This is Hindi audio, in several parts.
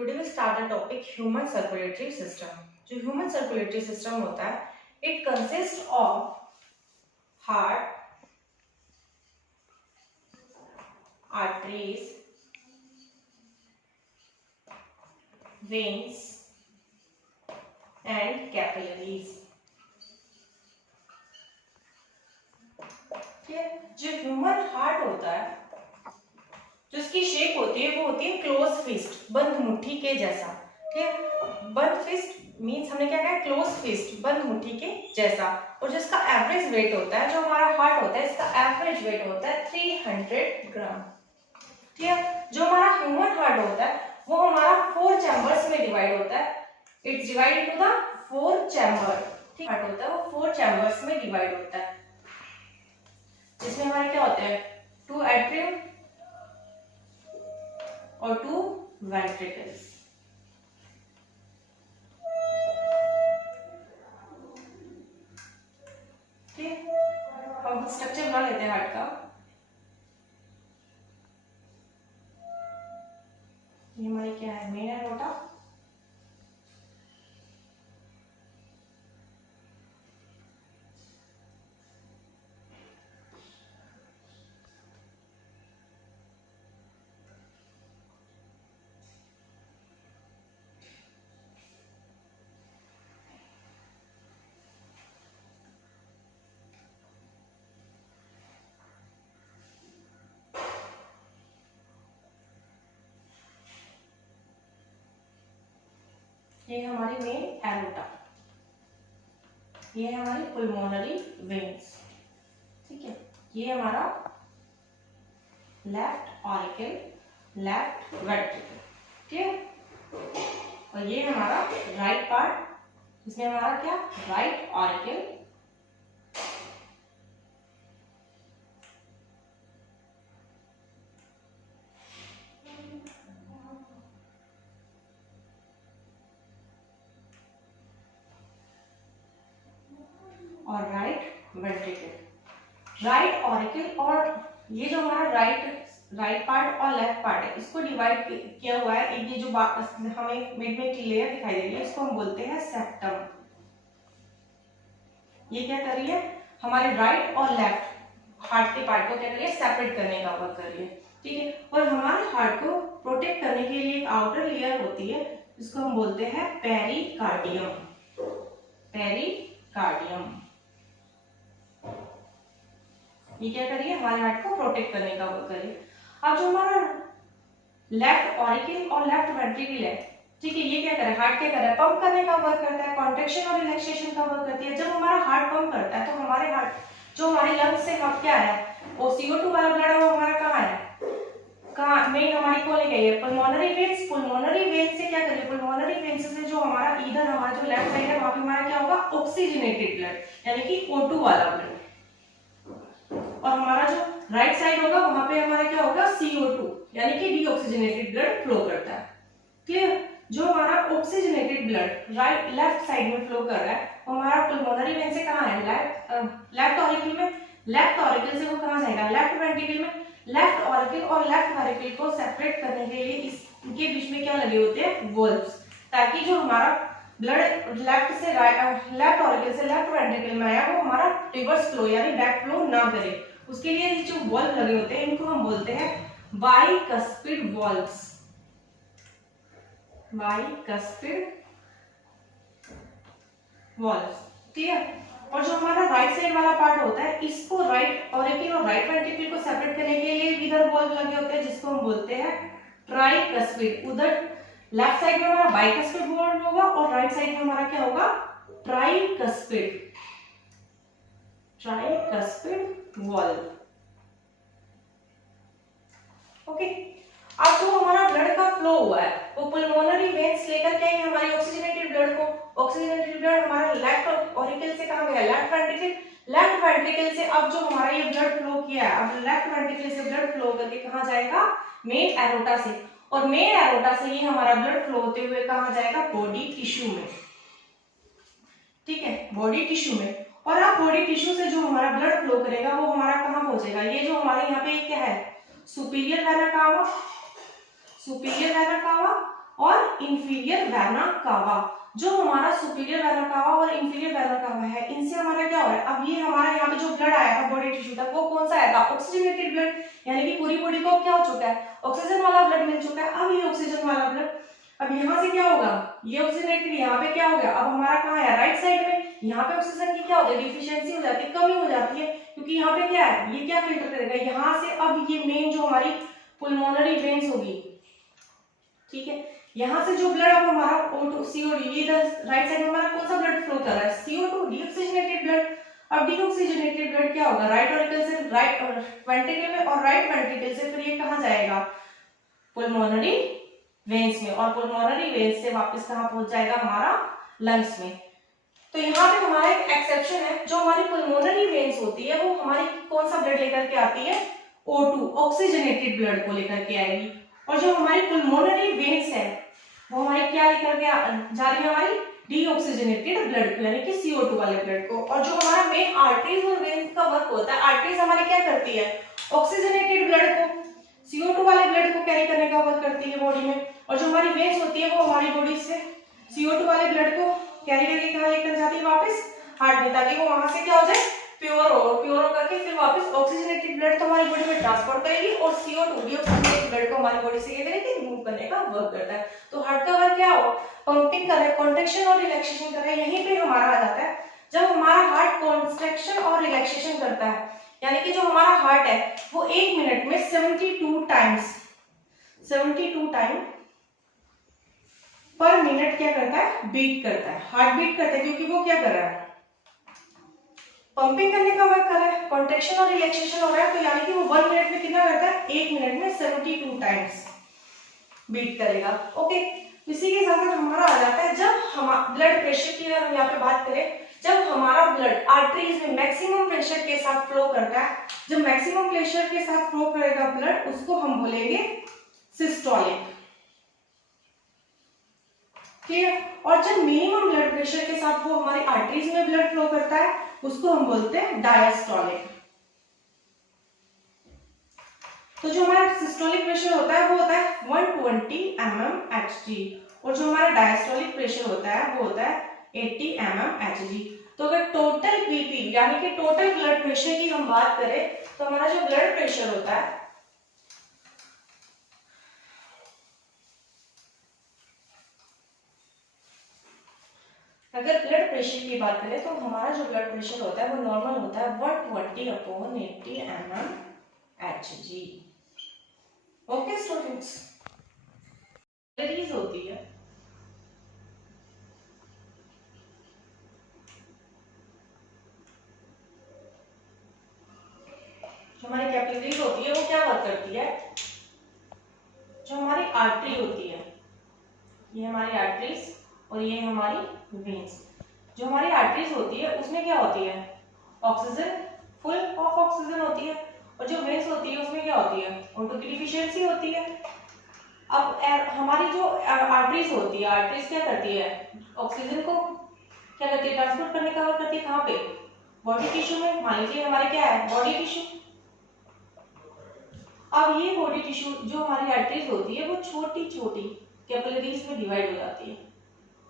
Today we start the topic human circulatory system. जो human circulatory system होता है, it consists of heart, arteries, veins and capillaries. ठीक है, जो ह्यूमन हार्ट होता है, जो इसकी शेप होती है वो होती है क्लोज फिस्ट, बंद मुट्ठी के जैसा. ठीक है, बंद फिस्ट मींस हमने क्या कहा, क्लोज फिस्ट, बंद मुट्ठी के जैसा. और जो इसका एवरेज वेट होता है, जो हमारा हार्ट होता है, इसका एवरेज वेट होता है 300 ग्राम. ठीक है, जो हमारा ह्यूमन हार्ट होता है वो हमारा 4 चैम्बर्स में डिवाइड होता है. It's divide into the 4 chamber. ठीक, हार्ट होता है वो 4 चैम्बर्स में डिवाइड होता है, जिसमें हमारे क्या होते हैं, 2 एट्रियम और 2 वेंट्रिकल्स. ठीक, हम स्ट्रक्चर बना लेते हैं हार्ट का. ये हमारी क्या है, मेन एरोटा. ये हमारी मेन एरोटा. ये है हमारी पुल्मोनरी वेन्स. ठीक है, ये हमारा लेफ्ट ऑरिकल, लेफ्ट वेंट्रिकल. ठीक है, और ये हमारा राइट पार्ट, इसमें हमारा क्या, राइट ऑरिकल, और राइट वेंट्रिकल. राइट ऑरिकल और ये जो हमारा राइट पार्ट और लेफ्ट पार्ट है, इसको डिवाइड किया हुआ है. ये जो हमें मिड में की लेयर दिखाई दे रही है, इसको हम बोलते हैं सेप्टम. ये क्या कर रही है, हमारे राइट और लेफ्ट हार्ट के पार्ट को क्या कर रही है, सेपरेट करने का वर्क कर रही है. ठीक है, और हमारे हार्ट को प्रोटेक्ट करने के लिए एक आउटर लेयर होती है, जिसको हम बोलते हैं पेरिकार्डियम. पेरिकार्डियम ये क्या करिए, हमारे हार्ट को प्रोटेक्ट करने का वर्क करिए. अब जो हमारा लेफ्ट ऑरिकल और लेफ्ट वेंट्रिकल है, ठीक है, ये क्या कर रहा है, हार्ट क्या कर रहा है, पंप करने का वर्क करता है, कॉन्ट्रैक्शन और रिलैक्सेशन का वर्क करती है. जब हमारा हार्ट पंप करता है तो हमारे हार्ट जो हमारे लंग्स से हम क्या है, वो CO2 वाला ब्लड है, वो हमारा कहाँ है, कहाँ मेन हमारी को ले गई है, पुल्मोनरी वेन्स. पुल्मोनरी वेन से क्या करिए, पुल्मोनरी वेन्स से जो हमारा इधर हमारा जो लेफ्ट साइड है, वहां पे हमारा क्या होगा, ऑक्सीजनेटेड ब्लड, यानी कि O2 वाला ब्लड. और हमारा जो राइट साइड होगा, वहां पे हमारा क्या होगा, CO2 यानी कि डीऑक्सीजनेटेड ब्लड फ्लो करता है. क्लियर, जो हमारा oxygenated blood right left side में फ्लो कर रहा है, वो हमारा पुल्मोनरी वेन से कहां है, लेफ्ट ऑरिकल में. लेफ्ट ऑरिकल से वो कहां जाएगा, लेफ्ट वेंट्रिकल में. लेफ्ट ऑरिकल और लेफ्ट वेंट्रिकल को सेपरेट करने के लिए इसके बीच में क्या लगे होते हैं, वॉल्व्स, ताकि जो हमारा ब्लड लेफ्ट से राइट, लेफ्ट ऑरिकल से लेफ्ट वेंट्रिकल में आया, वो हमारा रिवर्स फ्लो यानी बैक फ्लो ना करे. उसके लिए ये जो वॉल्व लगे होते हैं, इनको हम बोलते हैं बाइकस्पिड वॉल्व्स. Bicuspid valves. ठीक है, और जो हमारा राइट साइड वाला पार्ट होता है, इसको राइट ऑरिकल और राइट वेंट्रिकल को सेपरेट करने के लिए इधर वॉल्व लगे होते हैं, जिसको हम बोलते हैं ट्राइकस्पिड. उधर लेफ्ट साइड में हमारा बाइकस्पिड वॉल्व होगा और राइट साइड में हमारा क्या होगा, ट्राइकस्पिड. Tricuspid valve. ओके, अब जो हमारा ब्लड का फ्लो हुआ है, वो पुल्मोनरी वेन्स लेकर के आई हमारी ऑक्सीजनेटेड ब्लड को. ऑक्सीजनेटेड ब्लड हमारा लेफ्ट ऑरिकल से कहां गया, लेफ्ट वेंट्रिकल. लेफ्ट वेंट्रिकल से अब जो हमारा ये ब्लड फ्लो किया है, अब लेफ्ट वेंट्रिकल से ब्लड फ्लो करके कहां जाएगा, मेन एरोटा से. और मेन एरोटा से ही हमारा ब्लड फ्लो होते हुए कहां जाएगा, बॉडी टिश्यू में. ठीक है, बॉडी टिश्यू में. और अब बॉडी टिश्यू से जो हमारा ब्लड फ्लो करेगा, वो हमारा कहां पहुंचेगा, ये जो हमारे यहाँ पे क्या है, superior vena cava, superior vena cava. और इंफीरियर वेना कावा। जो हमारा सुपीरियर वेना कावा और इंफीरियर वेना कावा है, इनसे हमारा क्या हो रहा है, अब ये हमारा यहाँ पे जो ब्लड आया था बॉडी टिश्यू तक, वो कौन सा आया था, ऑक्सीजनेटेड ब्लड, यानी कि पूरी बॉडी को क्या हो चुका है, ऑक्सीजन वाला ब्लड मिल चुका है। अब ये ऑक्सीजन वाला ब्लड अब यहाँ से क्या होगा, ये ऑक्सीजनेटेड यहाँ पे क्या हो गया, अब हमारा कहाँ है, राइट साइड में। यहाँ पे ऑक्सीजन की क्या होती है, डिफिशियंसी हो जाती है, कमी हो जाती है, क्योंकि यहाँ पे क्या है, ये क्या फिल्टर करेगा यहाँ से। अब ये मेन जो हमारी पुल्मोनरी वेन्स होगी, ठीक है, यहाँ से जो ब्लड अब हमारा O2 CO2, ये राइट साइड में हमारा कौन सा ब्लड फ्लो कर रहा है, CO2 डीऑक्सीजनेटेड ब्लड। अब डीऑक्सीजनेटेड ब्लड क्या होगा, राइट ऑरिकल से राइट वेंट्रिकल में, और राइट वेंट्रिकल से फिर ये कहाँ जाएगा, पुल्मोनरी वेन्स में, और पुल्मोनरी वेन्स से वापस कहाँ पहुंच जाएगा, हमारा लंग्स में। तो यहाँ पे हमारा एक एक्सेप्शन है, जो हमारी पुल्मोनरी वेन्स होती है वो हमारी कौन सा ब्लड लेकर के आती है, O2 ऑक्सीजनेटेड ब्लड को लेकर के आएगी। और जो हमारी पुल्मोनरी वेन्स है वो हमारी क्या लेकर के जा रही है, हमारी डीऑक्सीजनेटेड ब्लड को, यानी कि CO2 वाले ब्लड को। और जो हमारा मेन आर्टरीज और वेन्स का वर्क होता है, आर्टरीज हमारी क्या करती है, ऑक्सीजनेटेड ब्लड को, CO2 वाले ब्लड को कैरी करने का वर्क करती है बॉडी में। और जो हमारी वेन्स होती है वो हमारी बॉडी से CO2 वाले ब्लड को कैरी करके कहाँ लेकर जाती है, वापस हार्ट में, ताकि वो वहां से क्या हो जाए, प्योर हो, प्योर होकर के फिर वापस ऑक्सीजनेटेड ब्लड तो हमारी बॉडी में ट्रांसपोर्ट करेगी, और CO2 डीऑक्सीजनेटेड ब्लड को हमारी बॉडी से क्या करेगी, रिमूव करने का वर्क करता है। तो हार्ट का वर्क क्या हो, पंपिंग कर रहा है, कॉन्ट्रैक्शन और रिलैक्सेशन कर रहा है। यहीं पे हमारा आ जाता है, जब हमारा हार्ट कॉन्ट्रैक्शन और रिलैक्सेशन करता है, यानी कि जो हमारा हार्ट है वो 1 मिनट में 72 टाइम पर मिनट क्या करता है, बीट करता है, हार्ट बीट करता है, क्योंकि वो क्या कर रहा है, पंपिंग करने का वर्क कर रहा है, कॉन्ट्रैक्शन और रिलैक्सेशन हो रहा है। तो यानी कि वो 1 मिनट में कितना करता है, 1 मिनट में 72 टाइम्स बीट करेगा। ओके, इसी के साथ हमारा आ जाता है, जब हम ब्लड प्रेशर की अगर हम यहाँ पे बात करें, जब हमारा ब्लड आर्टरीज में मैक्सिमम प्रेशर के साथ फ्लो करता है, जब मैक्सिमम प्रेशर के साथ फ्लो करेगा ब्लड, उसको हम बोलेंगे सिस्टोलिक, ठीक है। और जब मिनिमम ब्लड प्रेशर के साथ वो हमारी आर्टरीज में ब्लड फ्लो करता है, उसको हम बोलते हैं डायस्टोलिक। तो जो हमारा सिस्टोलिक प्रेशर होता है वो होता है 120 mmHg, और जो हमारा डायस्टोलिक प्रेशर होता है वो होता है 80 mmHg। तो अगर टोटल बीपी यानी कि टोटल ब्लड प्रेशर की हम बात करें, तो हमारा जो ब्लड प्रेशर होता है, अगर ब्लड प्रेशर की बात करें तो हमारा जो ब्लड प्रेशर होता है वो नॉर्मल होता है 120/80 mmHg। ओके स्टूडेंट्स, कैलोरीज होती है, जो हमारी कैपिलरीज होती है वो क्या वर्क करती है, जो हमारी आर्टरी होती है, ये हमारी आर्टरीज और ये हमारी वेन्स। जो हमारी आर्टरीज होती है उसमें क्या होती है, ऑक्सीजन, फुल ऑफ ऑक्सीजन होती है, और जो वेन्स होती है उसमें क्या होती है, O2 की डिफिशियंसी होती है। अब हमारी जो आर्टरीज होती है, आर्टरीज क्या करती है, ऑक्सीजन को क्या करती है, ट्रांसपोर्ट करने का वर्क करती है, कहाँ पे, बॉडी टिश्यू में। मान लीजिए हमारे क्या है, बॉडी टिश्यू। अब ये बॉडी टिश्यू जो हमारी आर्टरीज होती है वो छोटी छोटी कैपिलरीज में डिवाइड हो जाती है,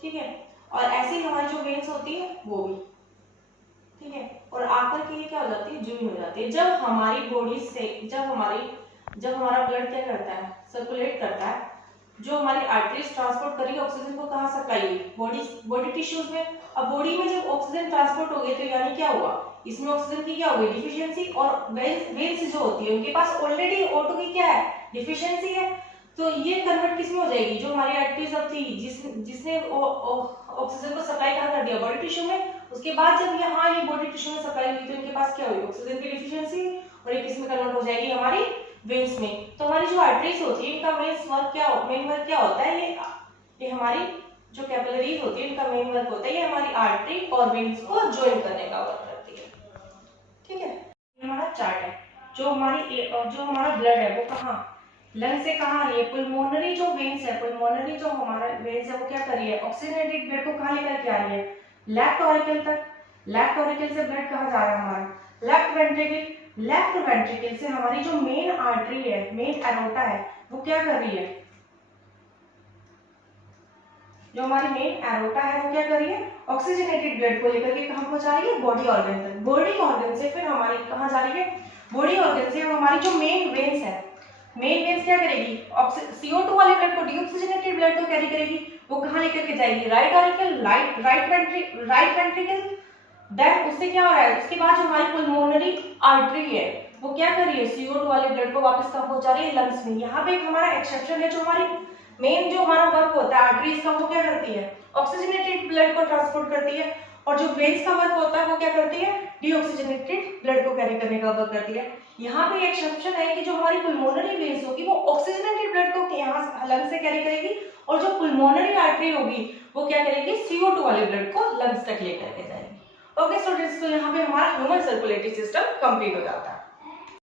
ठीक है। और ऐसे ही हमारी जो वेन्स होती है वो भी, ठीक है, और आकर के ये क्या हो जाती है, ज्वाइन हो जाती है। जब हमारी बॉडी से जब हमारा ब्लड क्या करता है, सर्कुलेट करता है, जो हमारी आर्टरीज ट्रांसपोर्ट करेगी ऑक्सीजन को, कहाँ सप्लाई हुई, बॉडी टिश्यूज में। अब बॉडी में जब ऑक्सीजन ट्रांसपोर्ट हो गई तो यानी क्या हुआ, इसमें ऑक्सीजन की क्या हो गई, डिफिशियंसी। और वेन्स जो होती है उनके पास ऑलरेडी O2 की क्या है, डिफिशियंसी है। तो ये कन्वर्ट किसमें हो जाएगी, जो हमारी आर्टरीज अब थी जिसने ऑक्सीजन को सप्लाई कहाँ कर दिया, बॉडी टिश्यू में। उसके बाद जब यहाँ ये बॉडी टिश्यू में सप्लाई हुई तो इनके पास क्या हुई, ऑक्सीजन की डिफिशियंसी, और ये किसमें कन्वर्ट हो जाएगी, हमारी वेन्स में। तो हमारी जो आर्टरीज होती है इनका मेन वर्क क्या होता है, ये हमारी जो कैपिलरीज होती है इनका मेन वर्क होता है ये हमारी आर्टरी और वेन्स को ज्वाइन करने का वर्क करती है, ठीक है। ये हमारा चार्ट है, जो हमारा ब्लड है वो कहाँ, लंग से कहाँ आ रही है, पुल्मोनरी जो वेन्स है, पुल्मोनरी जो हमारा वेन्स है वो क्या कर रही है, ऑक्सीजनेटेड ब्लड को कहाँ लेकर के आ रही है, लेफ्ट ऑरिकल तक। लेफ्ट ऑरिकल से ब्लड कहाँ जा रहा है, हमारा लेफ्ट वेंट्रिकल। लेफ्ट वेंट्रिकल से हमारी जो मेन आर्टरी है, मेन एरोटा है, वो क्या कर रही है, जो हमारी मेन एरोटा है वो क्या कर रही है, ऑक्सीजनेटेड ब्लड को लेकर के कहाँ पहुंचा रही है, बॉडी ऑर्गन तक। बॉडी ऑर्गन से फिर हमारी कहाँ जा रही है, बॉडी ऑर्गन से हमारी जो मेन वेन्स है, मेन वेन्स क्या करेगी, CO2 वाले ब्लड को, डीऑक्सीजनेटेड ब्लड को कैरी करेगी, वो कहाँ लेकर के जाएगी, right auricle, right ventricle. Then उससे क्या हो रहा है, उसके बाद जो हमारी पुल्मोनरी आर्टरी है वो क्या कर रही है, CO2 वाले ब्लड को वापस कहाँ पहुंचा रही है, लंग्स में। यहाँ पे एक हमारा एक्सेप्शन है, जो हमारी मेन जो हमारा वर्क होता है आर्टरीज का, वो क्या करती है, ऑक्सीजनेटेड ब्लड को ट्रांसपोर्ट करती है, और जो वेन्स का वर्क होता है वो क्या करती है, डीऑक्सीजनेटेड ब्लड को कैरी करने का वर्क करती है। यहाँ पे एक्सेप्शन है कि जो हमारी पुल्मोनरी वेन्स होगी वो ऑक्सीजनेटेड ब्लड को यहाँ लंग्स से कैरी करेगी, और जो पुल्मोनरी आर्टरी होगी वो क्या करेगी, CO2 वाले ब्लड को लंग्स तक लेकर के जाएगी। ओके स्टूडेंट्स, तो यहाँ पे हमारा ह्यूमन सर्कुलेटरी सिस्टम कंप्लीट हो जाता है।